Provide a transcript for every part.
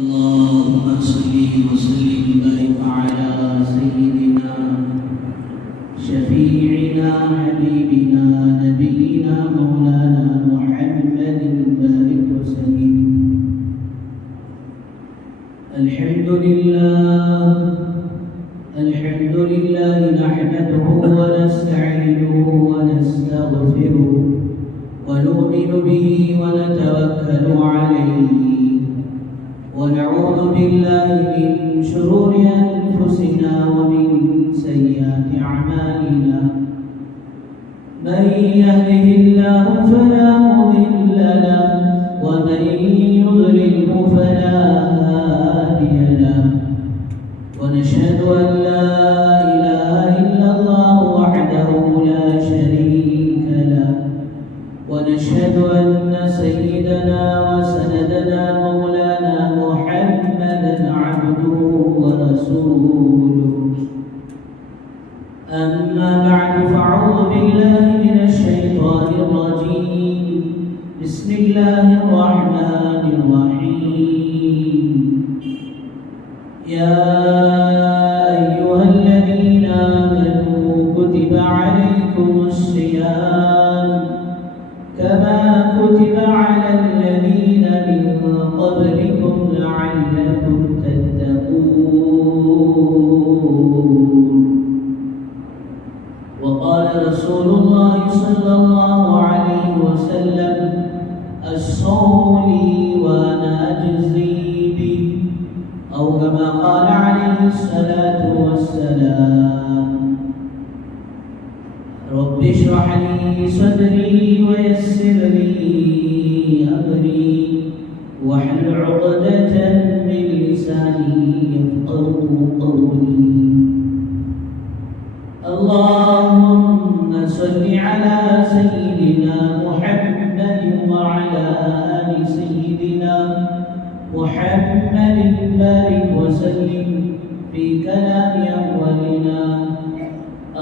اللهم صل وسلم وبارك على سيدنا شفيعنا حبيبنا نبينا مولانا محمد بارك وسلم. الحمد لله نحمده ونستعينه ونستغفره ونؤمن به ونتوكل عليه ونعوذ بالله من شرور أنفسنا ومن سيئات أعمالنا. من يهده الله فلا مضل له ومن يضلله فلا هادي له. ونشهد أن لا إله إلا الله وحده لا شريك له. ونشهد أن سيدنا وسندنا مولانا محمدا عبده ورسوله. أما بعد فأعوذ بالله من الشيطان الرجيم. بسم الله الرحمن الرحيم. يا أيها الذين آمنوا كتب عليكم الصيام كما كتب على الذين من قبلكم لعلكم تتقون. وقال رسول الله صلى الله عليه وسلم: الصوم لي وأنا أجزي به، أو كما قال عليه الصلاة والسلام: رب اشرح لي صدري ويسر لي أمري واحلل عقدة من لساني يفقهوا قولي. اللهم صل على سيدنا محمد وعلى آل سيدنا محمد بارك وسلم في كلام أولنا.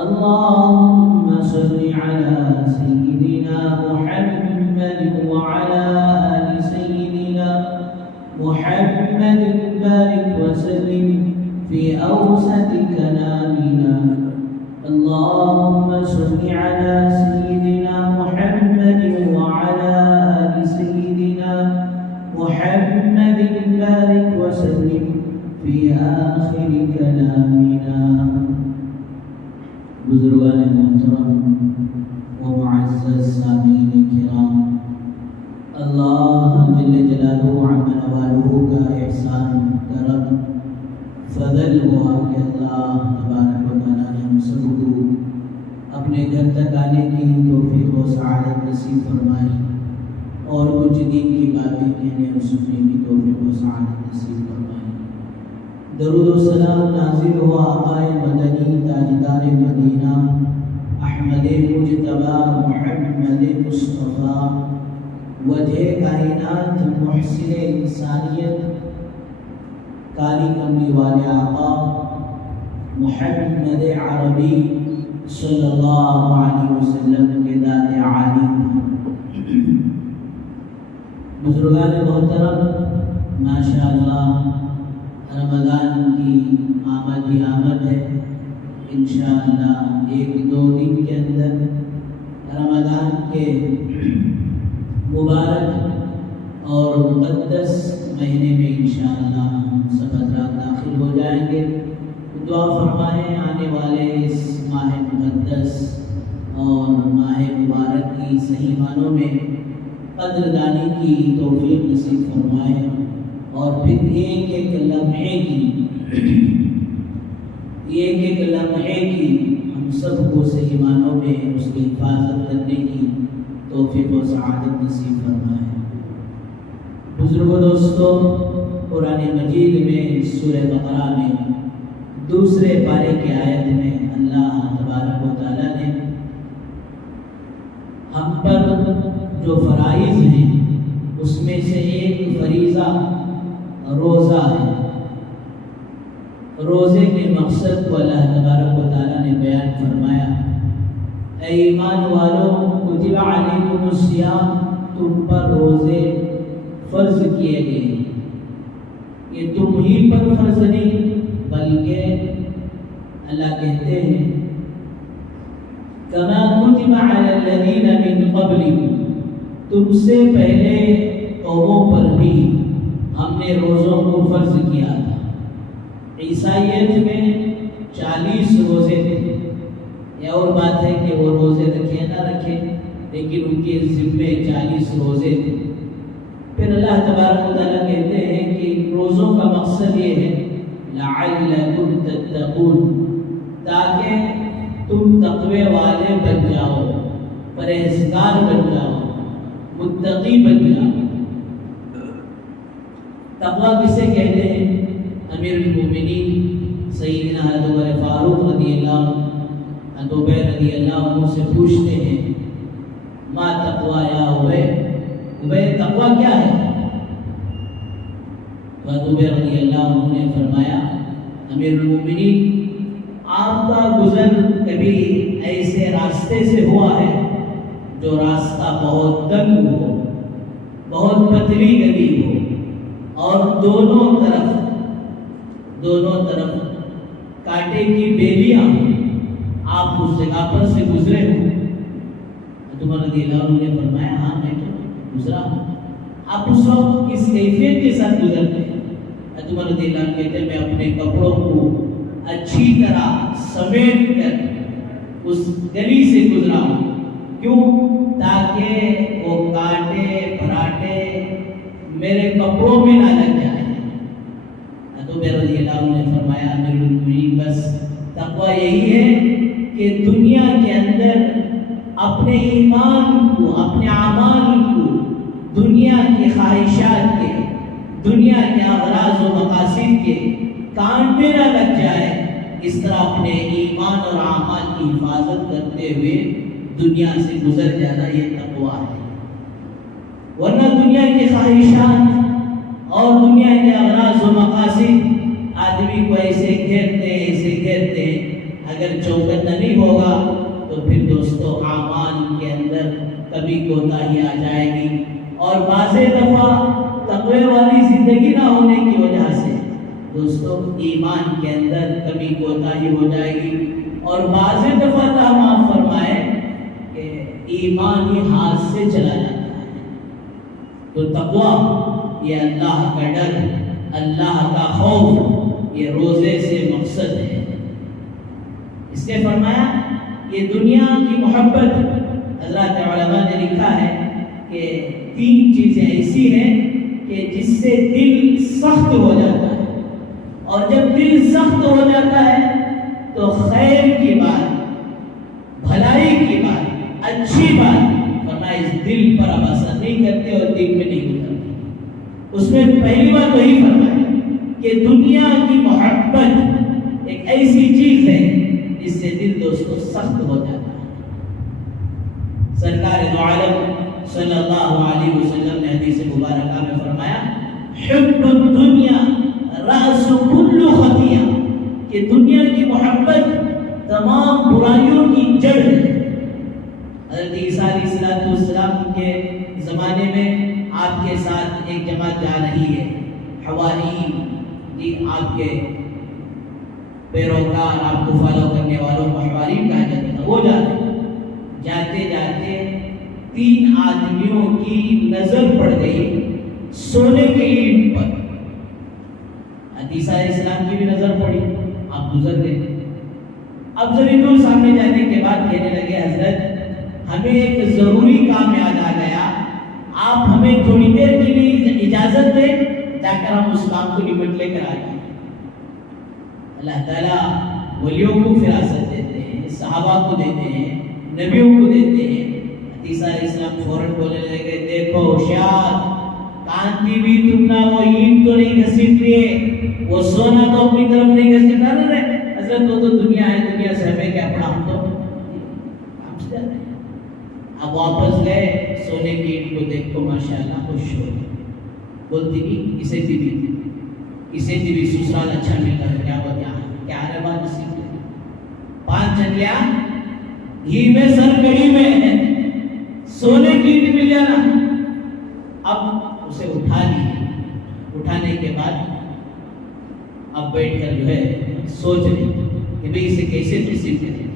اللهم صل على سيدنا محمد وعلى آل سيدنا محمد بارك وسلم في أوسط كلامنا. اللهم صل على سيدنا محمد وعلى آل سيدنا محمد بارك وسلم في آخر كلامنا. بزرگان محترم و معزز سامعین کرام، اللہ جل جلالہ عم نوالہ کا احسان کرم فضل ہوا کہ اللہ تبارک و تعالیٰ نے ہم سب کو اپنے گھر تک آنے کی توفیق و سعادت نصیب فرمائی اور کچھ دین کی باتیں کہنے اور سننے کی توفیق و سعادت نصیب فرمائی. درود و سلام نازل ہوا آقا مدنی تاجدار مدینہ احمد مجتبی محمد مصطفیٰ وجہ کائنات محسن انسانیت کالی کملی والے آقا محمد عربی صلی اللہ علیہ وسلم کے ذات عالی. بزرگان محترم، ماشاءاللہ رمضان کی آمد ہی آمد ہے. انشاءاللہ ایک دو دن کے اندر رمضان کے مبارک اور مقدس مہینے میں انشاءاللہ ہم سب حضرات داخل ہو جائیں گے. دعا فرمائیں آنے والے اس ماہ مقدس اور ماہ مبارک کی صحیح معنوں میں قدردانی کی توفیق نصیب فرمائیں اور پھر ایک ایک لمحے کی ہم سب کو صحیح معنوں میں اس کی حفاظت کرنے کی توفیق و سعادت نصیب فرمائے. بزرگوں دوستوں، قرآن مجید میں سورہ بقرہ میں دوسرے پارے کی آیت میں اللہ تبارک و تعالیٰ نے ہم پر جو فرائض ہیں اس میں سے ایک فریضہ روزہ ہے. روزے کے مقصد کو اللہ تبارک و تعالیٰ نے بیان فرمایا: اے ایمان والو کتب علیکم الصیام، تم پر روزے فرض کیے گئے. کہ تم ہی پر فرض نہیں، بلکہ اللہ کہتے ہیں کما کتب علی الذین من قبلکم، تم سے پہلے قوموں پر بھی ہم نے روزوں کو فرض کیا تھا۔ عیسائیت میں 40 روزے تھے، یہ اور بات ہے کہ وہ روزے رکھے نہ رکھے، لیکن ان کے ذمے 40 روزے تھے۔ پھر اللہ تبارک و تعالیٰ کہتے ہیں کہ روزوں کا مقصد یہ ہے لعلکم تتقون، تاکہ تم تقوی والے بن جاؤ، پرہیزگار بن جاؤ، متقی بن جاؤ۔ تقوی کسے کہتے ہیں؟ امیر المومنین سیدنا حضرت عمر فاروق رضی اللہ عنہ حضرت عبیر رضی اللہ عنہ سے پوچھتے ہیں ما تقوی یا عبیر، تقوی کیا ہے؟ تو حضرت عبیر رضی اللہ عنہ نے فرمایا امیر المومنین، آپ کا گزر کبھی ایسے راستے سے ہوا ہے جو راستہ بہت تنگ ہو، بہت پتلی گلی ہو، اور دونوں طرف کانٹے کی بیلیاں ہوں، آپ اس جگہ پر سے گزرے ہوں؟ عمر رضی اللہ عنہ نے فرمایا ہاں میں تو گزرا ہوں۔ آپ اس وقت کس کیفیت کے ساتھ گزرتے ہیں؟ عمر رضی اللہ عنہ کہتے ہیں میں اپنے کپڑوں کو اچھی طرح سمیٹ کر اس گلی سے گزرا ہوں، کیوں؟ تاکہ وہ کانٹے بھراٹے میرے کپڑوں میں نہ لگ جائے۔ تو رضی اللہ عنہ نے فرمایا امیر المومنین، بس تقوی یہی ہے کہ دنیا کے اندر اپنے ایمان کو، اپنے اعمال کو دنیا کی خواہشات کے، دنیا کے اغراض و مقاصد کے کانٹے نہ لگ جائے، اس طرح اپنے ایمان اور اعمال کی حفاظت کرتے ہوئے دنیا سے گزر جانا، یہ تقوی ہے۔ ورنہ دنیا کی خواہشات اور دنیا کے اغراض و مقاصد آدمی کو ایسے گھیرتے ہیں، اگر چوکنا نہیں ہوگا تو پھر دوستو اعمال کے اندر کبھی کوتاہی آ جائے گی، اور بعض دفعہ تقوی والی زندگی نہ ہونے کی وجہ سے دوستو ایمان کے اندر کبھی کوتاہی ہو جائے گی، اور بعض دفعہ معاف فرمائے کہ ایمان ہی ہاتھ سے چلا جاتا ہے۔ تو تقوی یہ اللہ کا ڈر، اللہ کا خوف، یہ روزے سے مقصد ہے۔ اس نے فرمایا یہ دنیا کی محبت، حضرات علماء نے لکھا ہے کہ 3 چیزیں ایسی ہیں کہ جس سے دل سخت ہو جاتا ہے، اور جب دل سخت ہو جاتا ہے تو خیر کی بات، بھلائی کی بات، اچھی بات فرمایا اس دل پر اب اثر نہیں کرتے اور دل میں نہیں اترتی۔ اس میں پہلی بات وہی فرمایا کہ دنیا کی محبت ایک ایسی چیز ہے جس سے دل دوستو سخت ہو جاتا ہے۔ سرکار دو عالم صلی اللہ علیہ وسلم نے حدیث مبارکہ میں فرمایا حب الدنیا رأس کل خطیہ، کہ دنیا کی محبت تمام برائیوں کی جڑ ہے۔ حضرت عیسیٰ علیہ السلام کے زمانے میں آپ کے ساتھ ایک جماعت جا رہی ہے، حواریین، آپ کے پیروکار، آپ کو فالو کرنے والوں کو حواریین کہا جاتا تھا۔ وہ جاتے جاتے 3 آدمیوں کی نظر پڑ گئی سونے کے اینٹ پر۔ عیسیٰ علیہ السلام کی بھی نظر پڑی، آپ گزر گئے۔ اب ذرا دور سامنے جانے کے بعد کہنے لگے حضرت ہمیں ایک ضروری کام یاد آ گیا، آپ ہمیں تھوڑی دیر کے لیے اجازت دیں، جا کر ہم اس کام کو نمٹ لے کر آئیں۔ اللہ تعالیٰ ولیوں کو فراست دیتے ہیں، صحابہ کو دیتے ہیں، نبیوں کو دیتے ہیں۔ عیسیٰ علیہ السلام فوراً بولنے لگے دیکھو ہوشیار، کانتی بھی تم نہ وہ اینٹ تو نہیں گھسیٹ لیے، وہ سونا تو اپنی طرف نہیں گھسیٹا رہے حضرت، وہ تو دنیا ہے، دنیا سے ہمیں کیا پڑا، ہم تو آپ سے جاتے ہیں۔ اب واپس گئے، سونے کی اینٹ کو دیکھو ماشاءاللہ خوش ہو، بولتی نہیں اسے بھی سسرال اچھا ملتا ہے، کیا بات کیا ہے بات نصیب ہے، 5 چنگلیاں گھی میں سر کڑی میں ہے، سونے کی اینٹ مل جانا۔ اب اسے اٹھا لیے، اٹھانے کے بعد اب بیٹھ کر جو ہے سوچ رہے کہ بھئی اسے کیسے تقسیم کریں.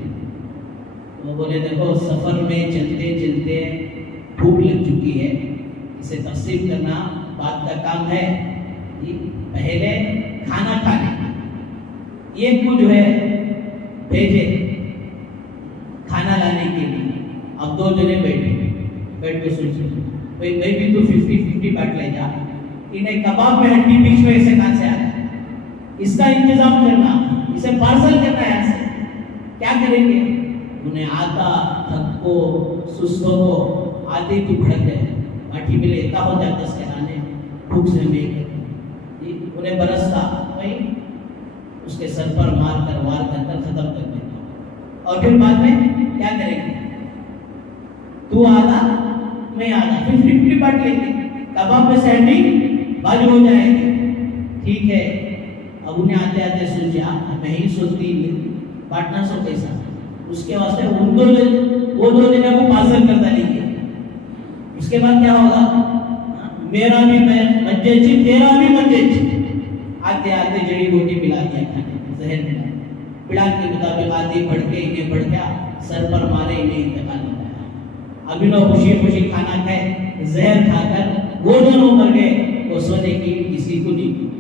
وہ بولے دیکھو سفر میں چلتے چلتے بھوک لگ چکی ہے، اسے تقسیم کرنا بات کا کام ہے. پہلے کھانا کھانے ایک کو جو ہے بھیجے کھانا لانے کے لیے. اب دو جنے بیٹھ کے سوچے بھائی میں بھی تو 50-50 بانٹ لے جا. انہیں کباب میں ہڈی بیچ میں اسے کہاں سے آتا ہے، اس کا انتظام کرنا، اسے پارسل کرنا ہے. یہاں سے کیا کریں گے؟ انہیں آتا تھکو سستوں کو آتے تو بھڑک گئے باٹھی میں لیتا ہو جاتا اس کے آنے بھوک سے میں انہیں برستا بھائی اس کے سر پر مار کر وار کر ختم کر دیتا. اور پھر بعد میں کیا کریں گے؟ تو آدھا میں آدھا 50-50 بانٹ لیں گے. کباب میں سے ہڈی باجو ہو جائے گی. ٹھیک ہے. اب انہیں آتے آتے سوچا میں ہی سوچتی بانٹنا سو پیسہ اس کے واسطے وہ دو جگہ کو پارسل کرتا لیجیے. اس کے بعد کیا ہوگا؟ میرا بھی مجھے چی تیرا بھی مجھے چی. آتے آتے جڑی بوٹی پلا دیا کھانے زہر ملا پڑا کے مطابق آتے پڑھ کے انہیں پڑھ گیا سر پر مارے انہیں انتقال ہو گیا. ابھی لوگ خوشی خوشی کھانا کھائے زہر کھا کر وہ دونوں مر گئے. وہ سونے کی کسی کو نہیں.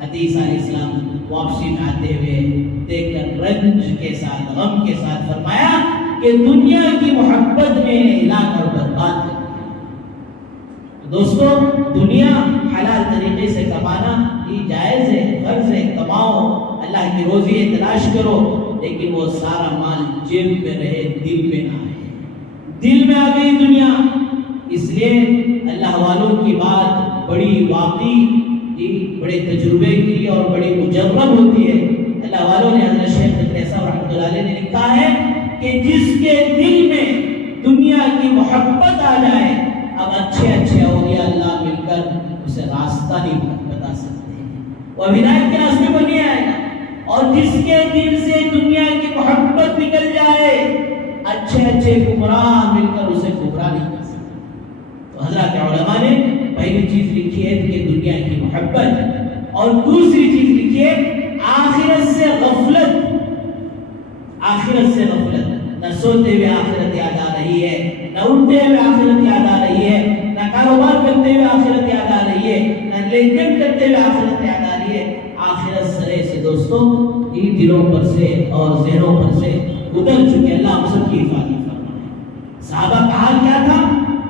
حدیث علیہ السلام واپسی میں آتے ہوئے دیکھ کر رنج کے ساتھ غم کے ساتھ فرمایا کہ دنیا کی محبت میں ہلاک اور برباد کر دیا. دوستو دنیا حلال طریقے سے کمانا یہ جائز ہے، فرض ہے، کماؤ، اللہ کی روزی تلاش کرو، لیکن وہ سارا مال جیب میں رہے دل میں نہ آئے. دل میں آ گئی دنیا. اس لیے اللہ والوں کی بات بڑی واقعی بڑے تجربے کی اور بڑی مجرب ہوتی ہے. اللہ والوں نے حضرت شیخ ابن صاحب رحمۃ اللہ علیہ نے لکھا ہے کہ جس کے دل میں دنیا کی محبت آ جائے اب اچھے اولیاء اللہ مل کر اسے راستہ نہیں بتا سکتے ہیں، وہ ہدایت کے راستے پر نہیں آئے گا. اور جس کے دل سے دنیا کی محبت نکل جائے اچھے گمراہ مل کر اسے گمراہ نہیں کر سکتے. تو حضرات علماء نے پہلی چیز لکھی ہے کہ دنیا کی محبت، اور دوسری چیز لکھی ہے آخرت سے غفلت. آخرت سے غفلت، نہ سوتے ہوئے آخرت یاد آ رہی ہے، نہ اٹھتے ہوئے آخرت یاد آ رہی ہے، نہ کاروبار کرتے ہوئے آخرت یاد آ رہی ہے، نہ لین دین کرتے ہوئے آخرت یاد آ رہی ہے. آخرت سرے سے دوستوں یہ دلوں پر سے اور ذہنوں پر سے گزر چکے. اللہ ہم سب کی حفاظت فرمائے. صحابہ کا حال کیا تھا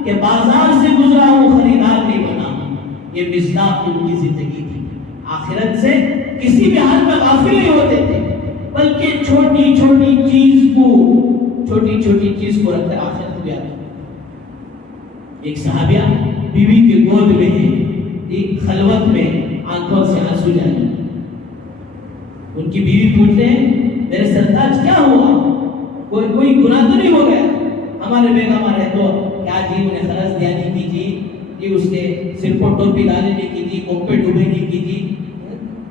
کہ بازار سے گزرا ہوں خریدار نہیں بنا. یہ مصداق ان کی زندگی تھی. آخرت سے کسی بھی حال میں غافل نہیں ہوتے تھے، بلکہ چھوٹی چھوٹی چیز کو رکھ کر آخرت کو یاد. ایک صحابیہ بیوی کے گود میں ایک خلوت میں آنکھوں سے آنسو جاری. ان کی بیوی پوچھتے ہیں میرے سرتاج کیا ہوا، کوئی گناہ تو نہیں ہو گیا؟ ہمارے بیگم آ رہے تو کیا جی انہیں خرچ دیا نہیں کی جی اس کے سر پر ٹوپی ڈالنے نہیں کی جی، کوپ پہ ڈوبے نہیں کی جی،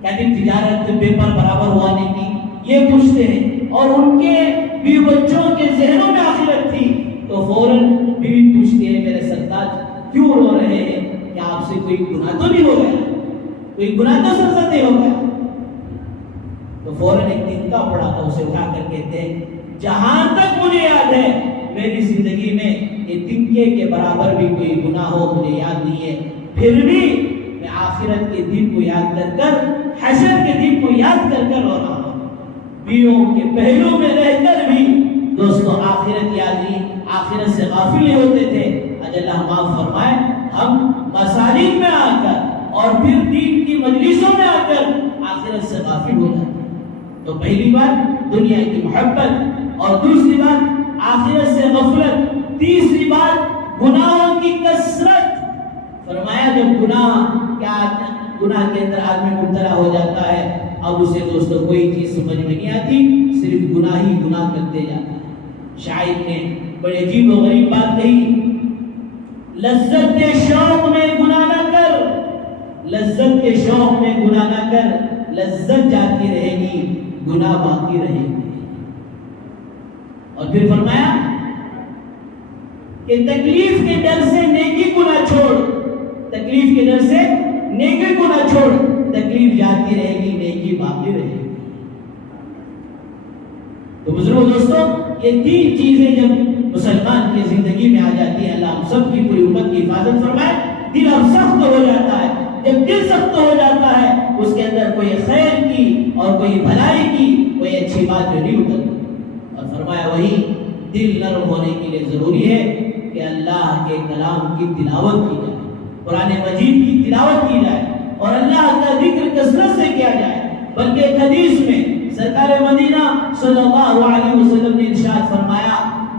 کیا جی تجارت پیپر برابر ہوا نہیں کی، یہ پوچھتے ہیں. اور ان کے بیوی بچوں کے ذہنوں میں آخرت تھی تو فوراً بیوی پوچھتی ہے میرے سرتاج کیوں رو رہے ہیں، کیا آپ سے کوئی گناہ تو نہیں ہو گیا، کوئی گناہ تو سرزد نہیں ہو گیا؟ تو فوراً ایک دن کا پڑا تھا اسے اٹھا کر کہتے ہیں جہاں تک مجھے یاد ہے میری زندگی میں یہ تنکے کے برابر بھی کوئی گناہ ہو مجھے یاد نہیں ہے، پھر بھی میں آخرت کے دن کو یاد کر حشر کے دن کو یاد کر رو رہا ہوں. بیووں کے پہلو میں رہ کر بھی دوستوں آخرت یاد نہیں، آخرت سے غافل نہیں ہوتے تھے. اللہ معاف فرمائے ہم مساجد میں آ کر اور پھر دین کی مجلسوں میں آ کر آخرت سے غافل ہو جاتے ہیں. تو پہلی بات دنیا کی محبت، اور دوسری بات آخرت سے غفلت، تیسری بات گناہوں کی کثرت. فرمایا جب گناہ کے اندر آدمی مبتلا ہو جاتا ہے اب اسے دوستوں کوئی چیز سمجھ میں نہیں آتی، صرف گناہ ہی گناہ کرتے جاتا ہے. شاعر نے بڑے عجیب و غریب بات کہی، لذت کے شوق میں گناہ نہ کر، لذت کے شوق میں گناہ نہ کر، لذت جاتی رہے گی گناہ باقی رہے گی. اور پھر فرمایا کہ تکلیف کے ڈر سے نیکی کو نہ چھوڑ، تکلیف کے ڈر سے نیکی کو نہ چھوڑ، تکلیف جاتی رہے گی نیکی زندگی باقی رہے گی. تو بزرگوں دوستوں، یہ تین چیزیں جب مسلمان کی زندگی میں آ جاتی ہے، اللہ ہم سب کی پوری امت کی حفاظت فرمائے. دل اب سخت ہو جاتا ہے. جب دل سخت ہو جاتا ہے اس کے اندر کوئی خیر کی اور کوئی بھلائی کی کوئی اچھی بات جو نہیں اترتی. اور فرمایا وہی دل نرم ہونے کے لیے ضروری ہے کہ اللہ کے کلام کی تلاوت کی جائے، قرآن مجید کی تلاوت کی جائے اور اللہ کا ذکر کثرت سے کیا جائے. بلکہ ایک حدیث میں سرکار مدینہ صلی اللہ علیہ وسلم نے ارشاد فرمایا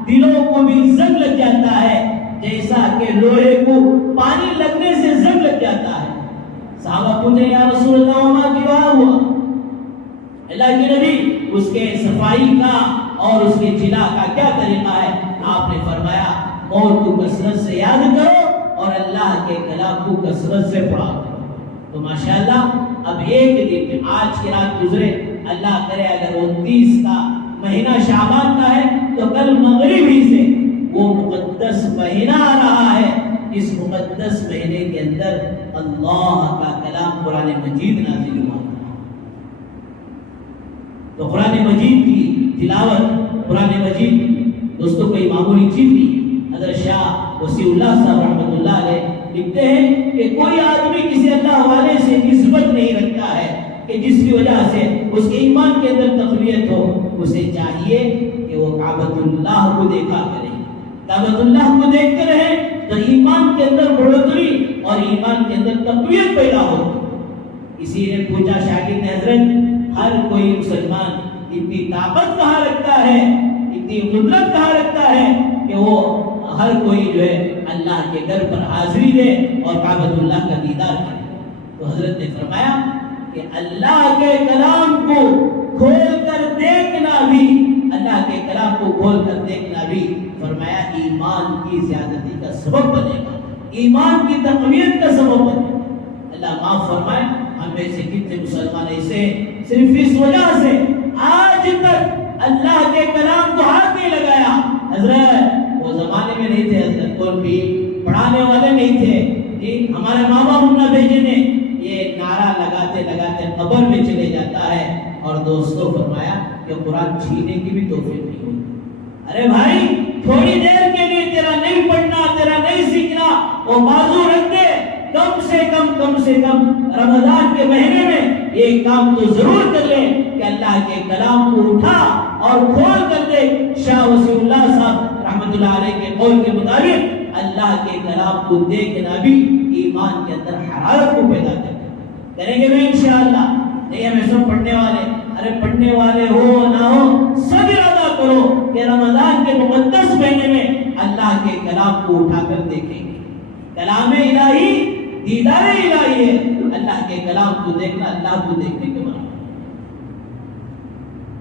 دلوں کو بھی زنگ لگ جاتا ہے جیسا کہ لوہے کو پانی لگنے سے زنگ لگ جاتا ہے. صحابہ پوچھے یا رسول اللہ وما کیا ہوا؟ اللہ کے نبی اس کے صفائی کا اور اس کے جلا کا کیا طریقہ ہے؟ آپ نے فرمایا موت کو کثرت سے یاد کرو اور اللہ کے کلام کو کثرت سے پڑھا کرو. تو ماشاءاللہ اب ایک دن میں آج کی رات گزرے، اللہ کرے اگر 29 کا مہینہ شعبان کا ہے تو کل مغرب ہی سے وہ مقدس مہینہ آ رہا ہے. اس مقدس مہینے کے اندر اللہ کا کلام قرآن مجید نازل ہوا. تو قرآن مجید کی تلاوت، قرآن مجید دوستوں کوئی معمولی چیز نہیں ہے. حضرت شاہ وسیع اللہ صاحب رحمۃ اللہ علیہ لکھتے ہیں کہ کوئی آدمی کسی اللہ والے سے نسبت نہیں رکھتا ہے کہ جس کی وجہ سے اس کے ایمان کے اندر تقویت ہو. اسے چاہیے کہ وہ کعبۃ اللہ کو دیکھا کرے، کعبۃ اللہ کو دیکھتے رہے تو ایمان کے اندر بڑھوتری اور ایمان کے اندر تقویت پیدا ہوتی. اسی نے پوچھا شاگرد نے حضرت ہر کوئی مسلمان اتنی طاقت کہاں رکھتا ہے، اتنی قدرت کہاں رکھتا ہے کہ وہ ہر کوئی جو ہے اللہ کے گھر پر حاضری دے اور کعبۃ اللہ کا دیدار کرے. تو حضرت نے فرمایا کہ اللہ کے کلام کو کھول کر دیکھنا بھی، اللہ کے کلام کو کھول کر دیکھنا بھی فرمایا ایمان کی زیادتی کا سبب بنے گا، ایمان کی تقویت کا سبب بنے گا. اللہ معاف فرمائے ہم میں سے کتنے مسلمان ایسے صرف اس وجہ سے آج تک اللہ کے کلام کو ہاتھ نہیں لگایا. حضرت وہ زمانے میں نہیں تھے، حضرت کون بھی پڑھانے والے نہیں تھے جی، ہمارے ماں باپ نہ بھیجے نے، یہ نعرہ لگاتے لگاتے قبر میں چلے جاتا ہے. اور دوستوں فرمایا کہ قرآن چھینے کی بھی توفیق نہیں ہوئی. ارے بھائی تھوڑی دیر کے لیے تیرا نہیں پڑھنا، تیرا نہیں سیکھنا، وہ بازو رکھ دے. کم سے کم رمضان کے مہینے میں ایک کام تو ضرور کر لے کہ اللہ کے کلام کو اٹھا اور کھول کر دے. شاہ وسیع اللہ صاحب رحمۃ اللہ علیہ کے قول کے مطابق اللہ کے کلام کو دیکھنا بھی ایمان کے اندر حرارت کو پیدا کریں گے میں انشاءاللہ. نہیں ہمیں سب پڑھنے والے، ارے پڑھنے والے ہو نہ ہو سب ارادہ کرو کہ رمضان کے مقدس مہینے میں اللہ کے کلام کو اٹھا کر دیکھیں گے. کلام الہی دیدار الہی ہے، اللہ کے کلام کو دیکھنا اللہ کو دیکھنے کے برابر.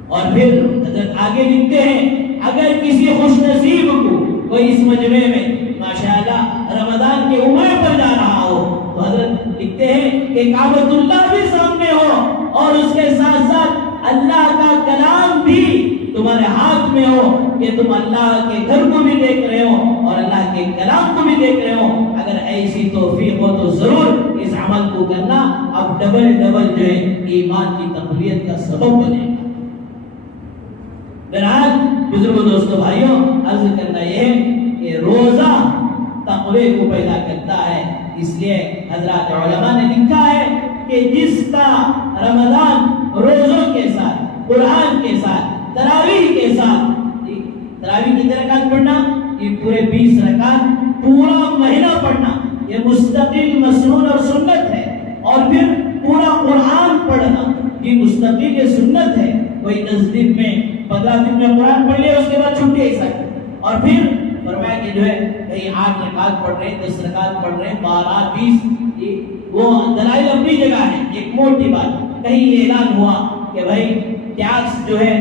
اور پھر حضرت آگے لکھتے ہیں اگر کسی خوش نصیب کو کوئی اس مجمع میں ماشاءاللہ رمضان کے عمرے پر جا رہا ہو تو حضرت لکھتے ہیں کہ کعبۃ اللہ بھی سامنے ہو اور اس کے ساتھ ساتھ اللہ کا کلام بھی تمہارے ہاتھ میں ہو کہ تم اللہ کے گھر کو بھی دیکھ رہے ہو اور اللہ کے کلام کو بھی دیکھ رہے ہو. اگر ایسی توفیق ہو تو ضرور اس عمل کو کرنا. اب ڈبل جو ہے ایمان کی تقویت کا سبب بنے گا. بہرحال بزرگوں دوستوں بھائیوں عرض کرنا یہ ہے کہ روزہ تقوی کو پیدا کرتا ہے. اس لیے حضرات علماء نے لکھا ہے کہ جس کا رمضان روزوں کے ساتھ، قرآن کے ساتھ، تراویح کے ساتھ، تراویح کی رکعت پڑھنا، یہ پورے 20 رکعت پورا مہینہ پڑھنا یہ مستقل مسنون اور سنت ہے. اور پھر پورا قرآن پڑھنا یہ مستقل یہ سنت ہے. کوئی 10 دن میں 15 دن میں قرآن پڑھ لے اس کے بعد چھٹی ایسا. اور پھر فرمایا کہ جو ہے کہیں 8 رکعت پڑھ رہے ہیں، 10 رکعت پڑھ رہے ہیں، 12 20 وہ دلائل اپنی جگہ ہے. ایک موٹی بات کہیں یہ اعلان ہوا کہ بھائی ٹیکس جو ہے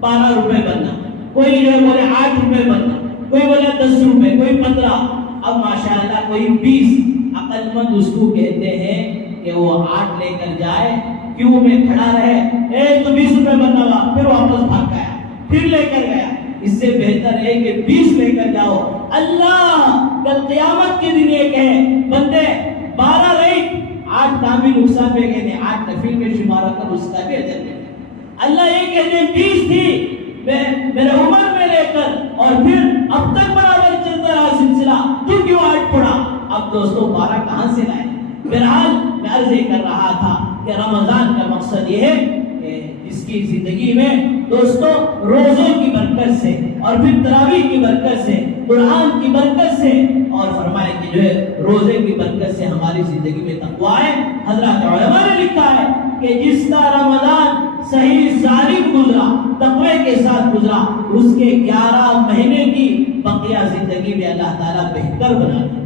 12 روپے بننا، کوئی جو ہے بولے 8 روپے بننا، کوئی بولے 10 روپے، کوئی 15. اب ماشاءاللہ کوئی 20. عقل مند اس کو کہتے ہیں کہ وہ 8 لے کر جائے، کیوں میں کھڑا رہے، تو 20 روپے بننا ہوا، پھر واپس بھاگ گیا، پھر لے کر گیا. اس سے بہتر ہے کہ 20 لے کر جاؤ. اللہ کل قیامت کے دن یہ کہے بندے 12 رہی 8 کامی نقصان میں گئے تھے، 8 نفل میں شمار ہو کو اس کا بھی اجر ملے گا۔ اللہ یہ کہتے 20 تھی میرے عمر میں لے کر اور پھر اب تک برابر چلتا رہا سلسلہ، تو کیوں آج پڑا؟ اب دوستو 12 کہاں سے لائے؟ بہرحال میں عرض یہ کر رہا تھا کہ رمضان کا مقصد یہ ہے کہ جس کی زندگی میں دوستو روزوں کی برکت سے اور پھر تراویح کی برکت سے، قرآن کی برکت سے، اور فرمائے کہ جو ہے روزے کی برکت سے ہماری زندگی میں تقویٰ ہے۔ حضرات علماء نے لکھا ہے کہ جس کا رمضان صحیح ظالم گزرا، تقوی کے ساتھ گزرا، اس کے 11 مہینے کی بقیہ زندگی میں اللہ تعالیٰ بہتر بنا دے گا،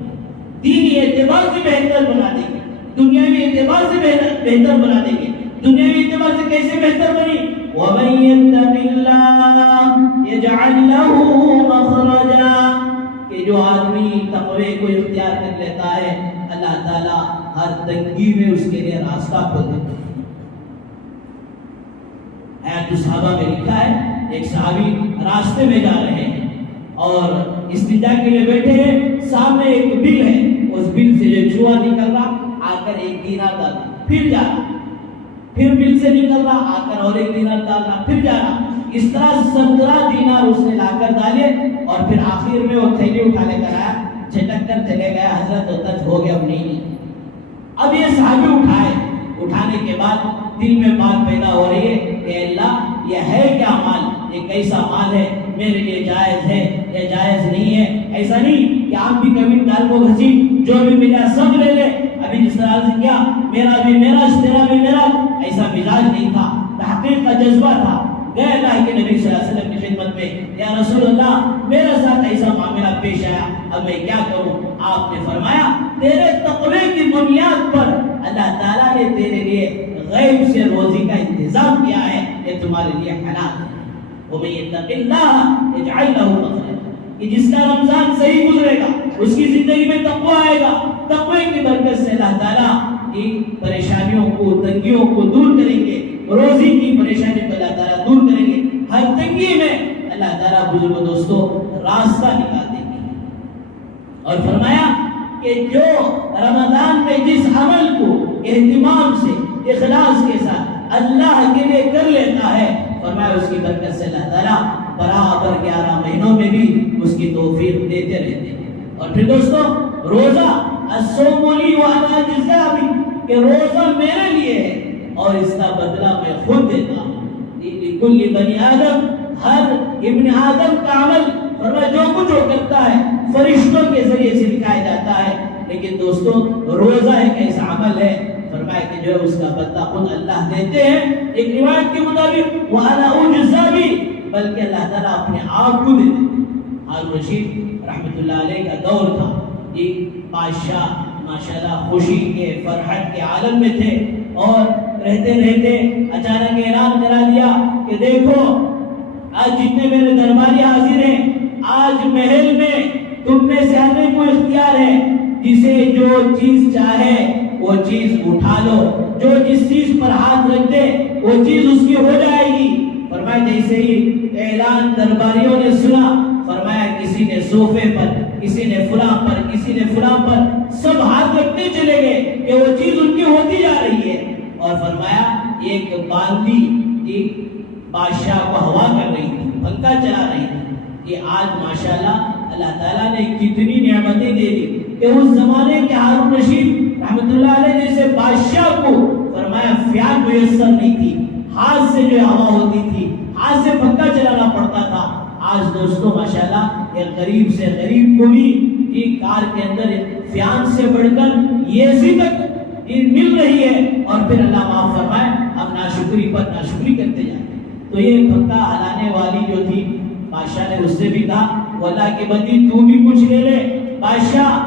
دینی اعتبار سے بہتر بنا دیں گے، دنیاوی اعتبار سے بہتر بنا دیں گے۔ دنیاوی اعتبار سے کیسے بہتر بنی؟ وَمَن يَتَّقِ اللَّهَ يَجْعَل لَّهُ مَخْرَجًا، کہ جو آدمی تقوی کو اختیار کر لیتا ہے اللہ تعالیٰ ہر تنگی میں اس کے لیے راستہ کھول دیتا ہے۔ حیات الصحابہ میں لکھا ہے ایک صحابی راستے میں جا رہے ہیں اور استنجا کے لیے بیٹھے ہیں، سامنے ایک بل ہے، اس بل سے جو چوہا نکل رہا، آ کر 1 دینار ڈالا، پھر جا رہا، پھر بل سے نکل رہا، آ کر اور 1 دینار ڈالا، پھر جا رہا، اس طرح 17 دینار اس نے لا کر ڈالے اور پھر آخر میں وہ تھیلی اٹھا لے کر آیا، جھٹک کر چلے گیا، حضرت تک ہو گیا، اب نہیں۔ اب یہ صحابی اٹھانے کے بعد دل میں بات پیدا ہو رہی ہے کہ اللہ یہ ہے کیا مال، یہ کیسا مال ہے، میرے لیے جائز ہے یا جائز نہیں ہے؟ ایسا نہیں کہ آپ بھی کبھی ڈال کو گھسی جو بھی ملا سب لے لے، ابھی جس طرح سے کیا میرا بھی میرا، تیرا بھی میرا، ایسا مزاج نہیں تھا، تحقیق کا جذبہ تھا۔ گئے اللہ کے نبی صلی اللہ علیہ وسلم کی خدمت میں، یا رسول اللہ میرے ساتھ ایسا معاملہ پیش آیا، اب میں کیا کروں؟ آپ نے فرمایا تیرے تقوی کی بنیاد پر اللہ تعالیٰ نے تیرے لیے غیب سے روزی کا انتظام کیا ہے، یہ تمہارے لیے حلال ہے۔ وَمَن يَتَّقِ اللَّهَ يَجْعَل لَّهُ مَخْرَجًا، کہ جس کا رمضان صحیح گزرے گا اس کی زندگی میں تقویٰ آئے گا، تقوی کی برکت سے اللہ تعالیٰ کی پریشانیوں کو، تنگیوں کو دور کریں گے، روزی کی پریشانی کو اللہ تعالیٰ دور کریں گے، ہر تنگی میں اللہ تعالیٰ بزرگ دوستو راستہ نکال دیں گے۔ اور فرمایا کہ جو رمضان میں جس عمل کو اہتمام سے، اخلاص کے ساتھ اللہ کے لیے کر لیتا ہے، فرمایا اس کی برکت سے اللہ تعالیٰ برابر 11 مہینوں میں بھی اس کی توفیق دیتے رہتے ہیں۔ اور پھر دوستو روزہ الصوم لی وانا اجزی بھی، کہ روزہ میرے لیے ہے اور اس کا بدلہ میں خود دیتا ہوں۔ لکل بنی آدم، ہر ابن آدم کا عمل فرمایا جو کچھ وہ کرتا ہے فرشتوں کے ذریعے سے دکھایا جاتا ہے، لیکن دوستو روزہ ایک ایسا عمل ہے فرمایا کہ جو ہے اس کا بدلہ خود اللہ دیتے ہیں۔ ایک روایت کے مطابق وَأَنَا أُجْزَى بِهِ، بلکہ اللہ تعالیٰ اپنے آپ کو دیتے ہیں۔ ہارون رشید رحمۃ اللہ علیہ کا دور تھا، ایک بادشاہ ماشاءاللہ خوشی کے، فرحت کے عالم میں تھے، اور رہتے رہتے اچانک اعلان کرا دیا کہ دیکھو آج جتنے میرے درباری حاضر ہیں، آج محل میں تم میں سے ہر کو اختیار ہے، جسے جو چیز چاہے وہ چیز اٹھا لو، جو جس چیز پر ہاتھ رکھ دے وہ چیز اس کی ہو جائے گی۔ فرمایا جیسے ہی اعلان درباریوں نے سنا، فرمایا کسی نے صوفے پر، کسی نے فلاں پر، کسی نے فلاں پر، سب ہاتھ رکھتے چلے گئے کہ وہ چیز ان کی ہوتی جا رہی ہے۔ اور فرمایا ایک باندی ایک بادشاہ کو ہوا کر رہی تھی، پنکھا چلا رہی تھی، کہ آج ماشاءاللہ اللہ تعالیٰ نے کتنی نعمتیں دے دی کہ اس زمانے کے ہارون رشید رحمۃ اللہ علیہ جیسے بادشاہ کو فرمایا فیان میسر نہیں تھی، ہاتھ سے جو ہوا ہوتی تھی، ہاتھ سے پنکھا چلانا پڑتا تھا۔ آج دوستو ماشاءاللہ ایک غریب سے غریب کو بھی ایک کار کے اندر فیان سے بڑھ کر یہ اسی تک مل رہی ہے، اور پھر اللہ معاف فرمائے ہم ناشکری پر ناشکری کرتے جاتے ہیں۔ تو یہ پنکھا ہلانے والی جو تھی بادشاہ نے اس سے بھی کہا وہ اللہ کے بندی تو بھی کچھ لے لے، بادشاہ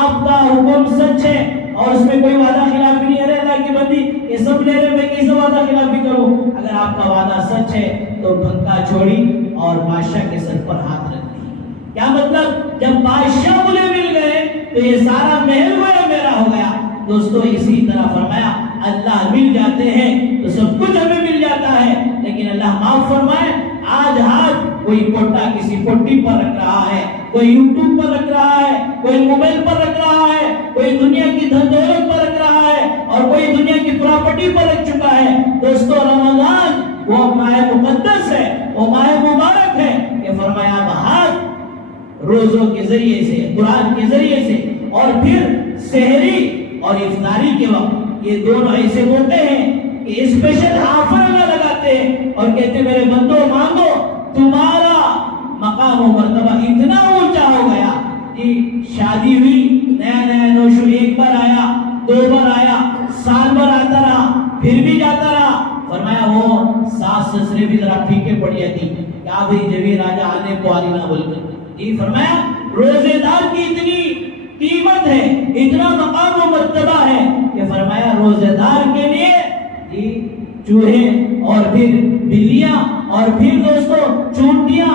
آپ کا حکم سچ ہے اور اس میں کوئی وعدہ خلاف نہیں ہے، اللہ کی بندی یہ سب لے لے، میں کیسے وعدہ خلافی کروں؟ اگر آپ کا وعدہ سچ ہے تو پنکھا چھوڑی اور بادشاہ کے سر پر ہاتھ رکھ دی۔ کیا مطلب؟ جب بادشاہ مجھے مل گئے تو یہ سارا محل میرا ہو گیا۔ دوستو اسی طرح فرمایا اللہ مل جاتے ہیں تو سب کچھ ہمیں مل جاتا ہے، لیکن اللہ معاف فرمائے آج ہاتھ کوئی پوٹا کسی پوٹی پر رکھ رہا ہے، کوئی یوٹیوب پر رکھ رہا ہے، کوئی موبائل پر رکھ رہا ہے، کوئی دنیا کی دھن دولت پر رکھ رہا ہے، اور کوئی دنیا کی پراپرٹی پر رکھ چکا ہے۔ دوستو رمضان وہ ماہ مقدس ہے، وہ ماہ مبارک ہے کہ فرمایا بہت روزوں کے ذریعے سے، قرآن کے ذریعے سے، اور پھر سحری اور افطاری کے وقت یہ دونوں ایسے موقع ہیں کہ اسپیشل آفر اللہ لگاتے ہیں اور کہتے میرے بندو مانگو، تمہارا مقام و مرتبہ اتنا اونچا ہو گیا کہ شادی ہوئی، نیا نیا نوشو ایک بار آیا، دو بار آیا، سال بھر آتا رہا، پھر بھی جاتا رہا، فرمایا وہ ساس سسرے بھی ذرا پھیکے پڑ جاتی، کیا بھئی جبھی راجہ آنے کو آلی نہ بول کر، یہ فرمایا روزے دار کی اتنی قیمت ہے، اتنا مقام و مرتبہ ہے کہ فرمایا روزے دار کے لیے چوہے اور پھر بلیاں اور پھر دوستو چونٹیاں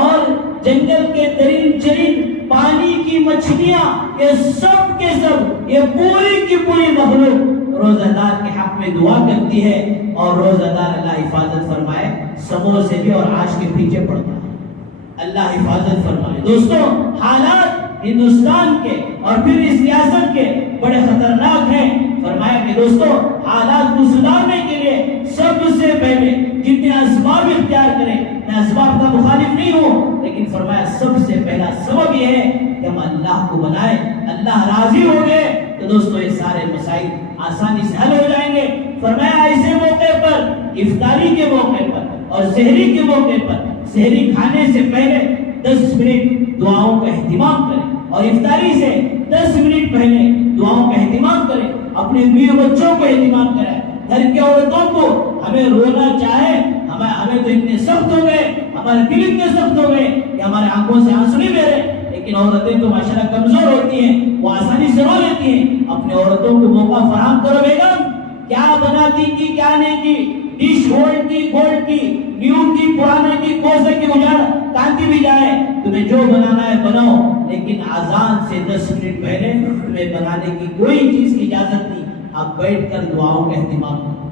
اور جنگل کے ترین چرین پانی کی مچھلیاں، یہ سب کے سب، یہ پوری کی پوری مخلوق روزہ دار کے حق میں دعا کرتی ہے، اور روزہ دار اللہ حفاظت فرمائے سمو سے بھی اور آج کے پیچھے پڑتا ہے، اللہ حفاظت فرمائے۔ دوستو حالات ہندوستان کے اور پھر اس ریاست کے بڑے خطرناک ہیں، فرمایا کہ دوستو حالات کو سدھارنے کے لیے سب سے پہلے جتنے اسباب اختیار کریں، میں اسباب کا مخالف نہیں ہوں، لیکن فرمایا سب سے پہلا سبب یہ ہے کہ ہم اللہ کو بنائیں، اللہ راضی ہو گئے تو دوستو یہ سارے مسائل آسانی سے حل ہو جائیں گے۔ فرمایا ایسے موقع پر، افطاری کے موقع پر اور سحری کے موقع پر، سحری کھانے سے پہلے 10 منٹ دعاؤں کا اہتمام کریں اور افطاری سے 10 منٹ پہلے دعاؤں کا اہتمام کریں، اپنے بیوی بچوں کو اہتمام کریں، گھر کے عورتوں کو، ہمیں رونا چاہے، ہمیں تو اتنے سخت ہو گئے، ہمارے دل اتنے سخت ہو گئے کہ ہمارے آنکھوں سے آنسو نہیں بہ رہے، لیکن عورتیں تو ماشاءاللہ کمزور ہوتی ہیں، وہ آسانی سے رو لیتی ہیں، اپنے عورتوں کو موقع فراہم کرو، بیگم کیا بناتی کی کیا نہیں کی، ڈش ہولڈ کی گولڈ کی، نیو کی پرانے کی، کوسے کی اجاڑ کانتی بھی جائے، تمہیں جو بنانا ہے بناؤ، لیکن اذان سے 10 منٹ پہلے تمہیں بنانے کی کوئی چیز کی اجازت نہیں، آپ بیٹھ کر دعاؤں کا اہتمام کرو،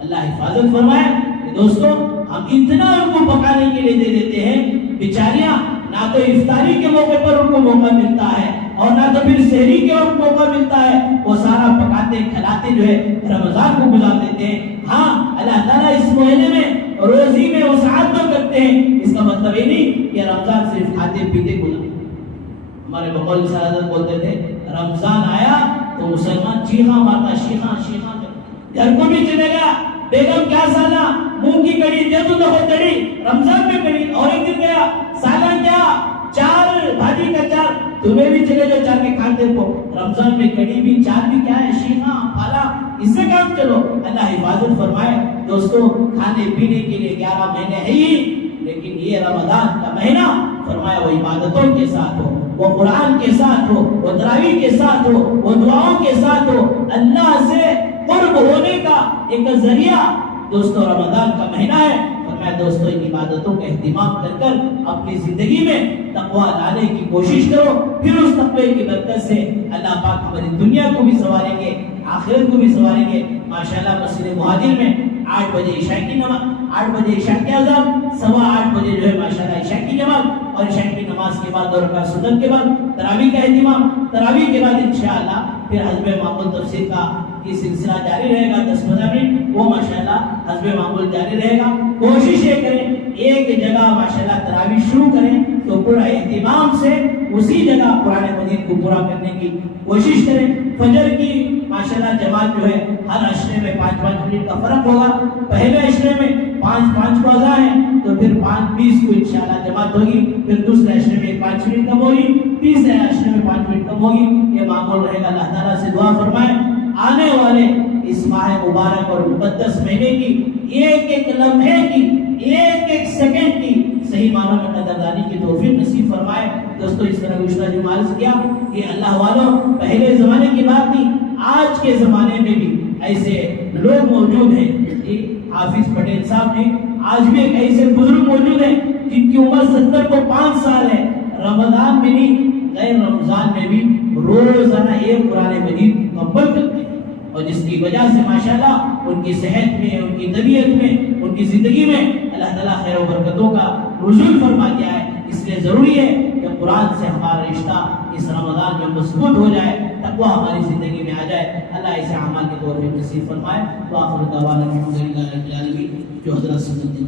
اللہ حفاظت فرمائے۔ کہ دوستو ہم اتنا ان کو پکانے کے لیے دے دیتے ہیں، بیچاریاں نہ تو افطاری کے موقع پر ان کو موقع ملتا ہے اور نہ تو پھر سحری کے وقت موقع ملتا ہے، وہ سارا پکاتے کھلاتے جو ہے رمضان کو گزار دیتے ہیں۔ ہاں اللہ تعالیٰ اس مہینے میں روزی میں وسعت تو کرتے ہیں، اس کا مطلب یہ نہیں کہ رمضان صرف کھاتے پیتے گزارتے۔ ہمارے بقول سعادت بولتے تھے رمضان آیا تو مسلمان چیخا مارتا، شیخا شیخا گھر کو بھی چلے گا، بیگم کیا سالہ مونگ کی کڑی دے تو بہت کڑی، رمضان میں کڑی، اور ایک دن گیا سالہ کیا 4 بھاجی کا 4، تمہیں بھی چلے جو 4 کے کھاتے کو، رمضان میں کڑی بھی 4 بھی کیا ہے، شیخا پھالا، اس سے کام چلو، اللہ حفاظت فرمائے۔ دوستو کھانے پینے کے لیے 11 مہینے ہے ہی، لیکن یہ رمضان کا مہینہ فرمایا وہ عبادتوں کے ساتھ ہو، وہ قرآن کے ساتھ ہو، وہ تراویح کے ساتھ ہو، وہ دعاؤں کے ساتھ ہو، اللہ سے قرب ہونے کا ایک ذریعہ دوستو رمضان کا مہینہ ہے۔ فرمایا دوستو ان عبادتوں کا اہتمام کر کر اپنی زندگی میں تقویٰ لانے کی کوشش کرو، پھر اس تقوی کی برکت سے اللہ پاک ہماری دنیا کو بھی سنواریں گے، آخرت کو بھی سنواریں گے۔ ماشاءاللہ مسجد مہاجر میں 8 بجے عشاء کی نماز، 8 بجے عشاء کی اذان، 8:15 بجے جو ہے ماشاءاللہ عشاء کی جماعت، اور عشاء کی نماز کے بعد 2 رکعت سنت کے بعد تراویح کا اہتمام، تراویح کے بعد انشاءاللہ پھر حسب معمول تفسیر کا یہ سلسلہ جاری رہے گا 10-15 منٹ، وہ ماشاءاللہ حسب معمول جاری رہے گا۔ کوشش یہ کریں ایک جگہ ماشاءاللہ تراویح شروع کریں تو پورا اہتمام سے اسی جگہ قرآن مجید کو پورا کرنے کی کوشش کریں۔ فجر کی ماشاءاللہ جماعت جو ہے ہر عشرے میں 5-5 منٹ کا فرق ہوگا، پہلے عشرے میں 5-5 کو اذان ہے تو پھر 5:20 کو انشاءاللہ جماعت ہوگی، پھر دوسرے عشرے میں 5 منٹ کم ہوگی، تیسرے عشرے میں 5 منٹ کم ہوگی، یہ معمول رہے گا۔ اللہ تعالیٰ سے دعا فرمائیں آنے والے اس ماہ مبارک اور مقدس مہینے کی ایک ایک لمحے کی، ایک ایک سیکنڈ کی صحیح معنوں میں قدردانی کی توفیق نصیب فرمائے۔ دوستو اس طرح گزشتہ جو عرض کیا یہ اللہ والوں پہلے زمانے کی بات نہیں، آج کے زمانے میں بھی ایسے لوگ موجود ہیں، حافظ پٹیل صاحب نے آج بھی ایک ایسے بزرگ موجود ہیں جن کی عمر 70 کو 5 سال ہے، رمضان میں نہیں غیر رمضان میں بھی روزانہ ایک قرآن مجید مکمل کرتے ہیں، اور جس کی وجہ سے ماشاءاللہ ان کی صحت میں، ان کی طبیعت میں، ان کی زندگی میں اللہ تعالیٰ خیر و برکتوں کا نزول فرما دیا ہے۔ اس لیے ضروری ہے کہ قرآن سے ہمارا رشتہ اس رمضان میں مضبوط ہو جائے، تقویٰ ہماری زندگی میں آ جائے۔ اللہ اسے اعمال کی توفیق نصیب فرمائے۔ وآخر دعوانا الحمد للہ رب العالمین۔ جو حضرات سنت